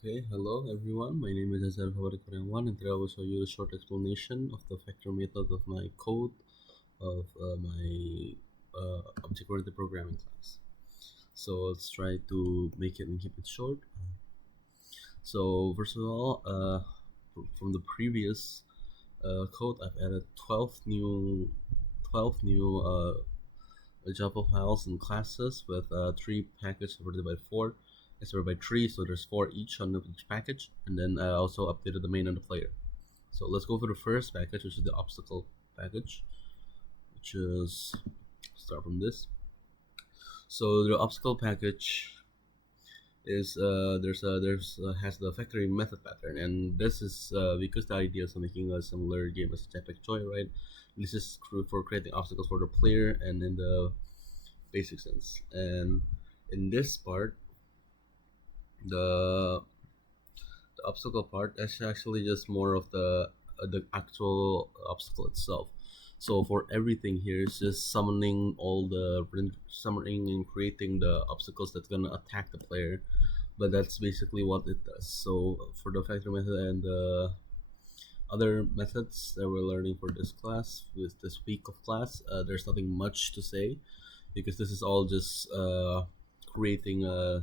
Okay, hello everyone. My name is Azhar One, and today I will show you a short explanation of the factor method of my code of my object-oriented programming class. So let's try to make it and keep it short. So first of all, from the previous code, I've added 12 new Java files and classes with three packages divided by four. It's divided by three, so there's four each on each package. And then I also updated the main and the player. So let's go for the first package, which is the obstacle package, which is start from this. So the obstacle package is has the factory method pattern, and this is because the idea is making a similar game as Jetpack Joyride. This is for creating obstacles for the player and in the basic sense. And in this part, the the obstacle part is actually just more of the actual obstacle itself. So for everything here, it's just summoning and creating the obstacles that's gonna attack the player. But that's basically what it does. So for the factor method and the other methods that we're learning for this class, with this week of class, there's nothing much to say because this is all just creating a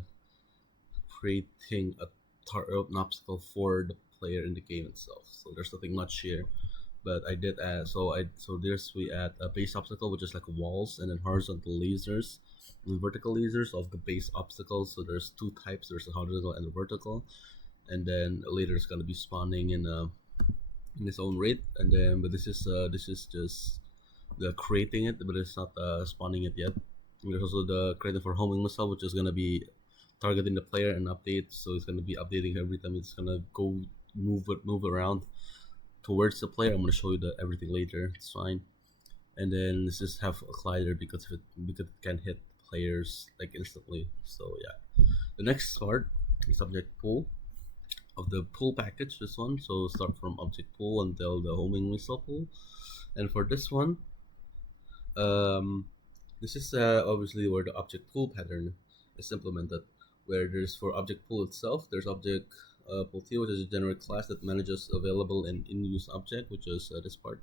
creating a an obstacle for the player in the game itself. So there's nothing much here, but I did add. So there's we add a base obstacle, which is like walls, and then horizontal lasers and vertical lasers of the base obstacles. So there's two types. There's a horizontal and a vertical, and then later it's gonna be spawning in its own rate. And then but this is just the creating it, but it's not spawning it yet. And there's also the creating for homing missile, which is gonna be targeting the player and update. So it's gonna be updating every time it's gonna go move around towards the player. I'm gonna show you the everything later. It's fine. And then let's just have a collider because it can hit players like instantly. So yeah. The next part is object pool of the pool package. This one. So start from object pool until the homing missile pool. And for this one, this is obviously where the object pool pattern is implemented. Where there's for object pool itself, there's object pool T, which is a generic class that manages available and in-use object, which is this part.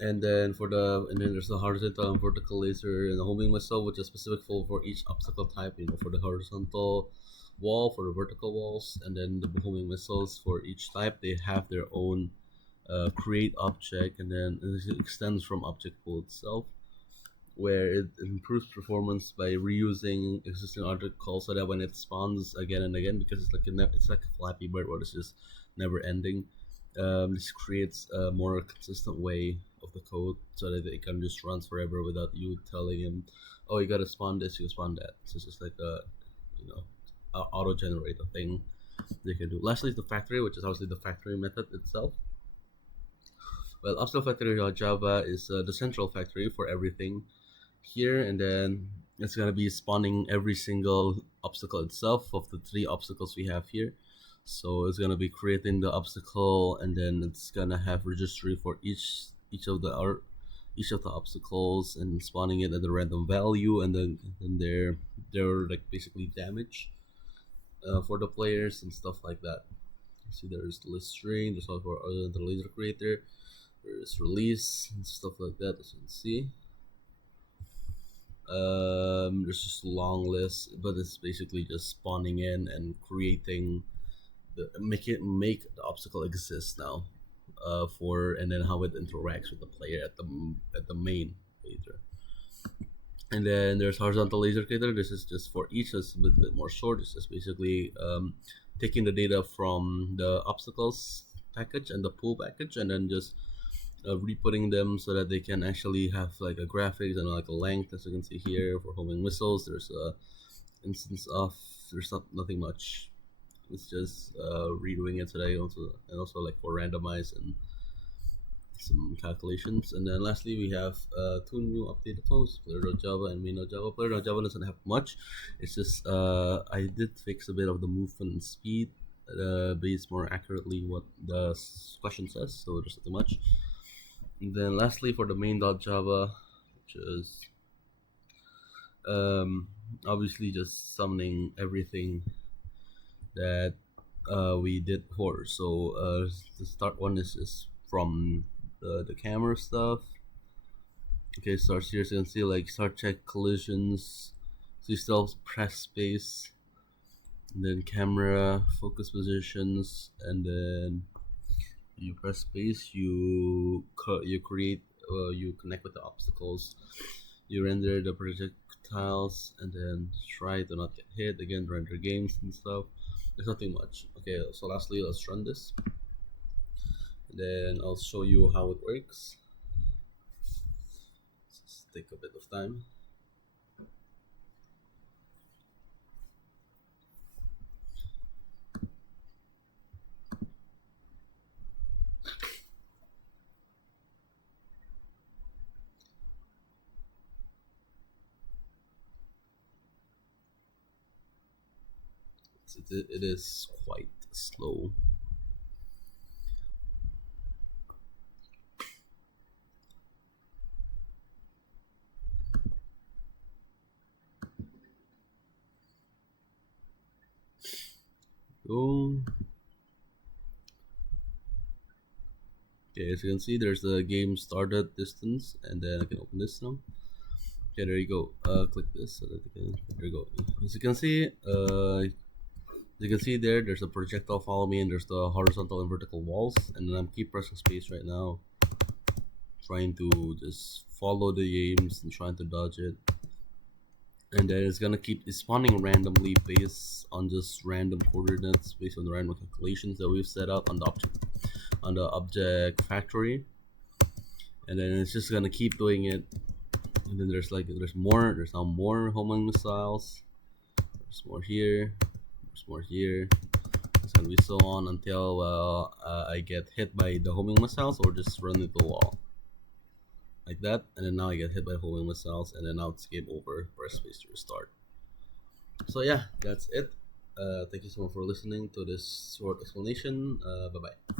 And then there's the horizontal and vertical laser and the homing missile, which is specific for each obstacle type. You know, for the horizontal wall, for the vertical walls, and then the homing missiles for each type. They have their own create object, and then it extends from object pool itself, where it improves performance by reusing existing object calls so that when it spawns again and again, because it's like a Flappy Bird where it's just never ending. This creates a more consistent way of the code so that it can just runs forever without you telling him, "Oh, you gotta spawn this, you gotta spawn that." So it's just like you know, auto generate a thing they can do. Lastly, is the factory, which is obviously the factory method itself. Well, obstacle factory Java is the central factory for everything here, and then it's gonna be spawning every single obstacle itself of the three obstacles we have here. So it's gonna be creating the obstacle, and then it's gonna have registry for each of the obstacles and spawning it at a random value, and then they're like basically damage for the players and stuff like that. See, there's the list string, there's also the laser creator, there's release and stuff like that, as you can see. There's just a long list, but it's basically just spawning in and creating make the obstacle exist now, for and then how it interacts with the player at the main later. And then there's horizontal laser creator. This is just for each. It's a bit more short. It's just basically taking the data from the obstacles package and the pool package, and then just re-putting them so that they can actually have like a graphics and like a length, as you can see here. For homing missiles, there's a instance of there's nothing much. It's just redoing it today also, and also like for randomize and some calculations. And then lastly, we have two new updated tools, Player.java and main.java. Player.java doesn't have much. It's just I did fix a bit of the movement and speed based more accurately what the question says, so there's not much. And then lastly, for the main.java, which is obviously just summoning everything that we did before. So the start one is from the camera stuff. Okay, starts here, so you can see like start check collisions. So you still press space, and then camera focus positions, and then you press space. You create. You connect with the obstacles. You render the projectiles, and then try to not get hit. Again, render games and stuff. There's nothing much. Okay, so lastly, let's run this, and then I'll show you how it works. Just take a bit of time. It is quite slow. Go. Okay, as you can see, there's the game started distance, and then I can open this now. Okay, there you go. Click this so that you can. There you go. As you can see there, there's a projectile follow me, and there's the horizontal and vertical walls, and then I'm keep pressing space right now, trying to just follow the games and trying to dodge it. And then it's gonna keep spawning randomly based on just random coordinates, based on the random calculations that we've set up on the object factory. And then it's just gonna keep doing it. And then there's now more homing missiles. There's more here. There's more here. It's gonna be so on until I get hit by the homing missiles or just run into the wall. Like that, and then now I get hit by homing missiles, and then now it's game over. Press space to restart. So yeah, that's it. Thank you so much for listening to this short explanation. Bye bye.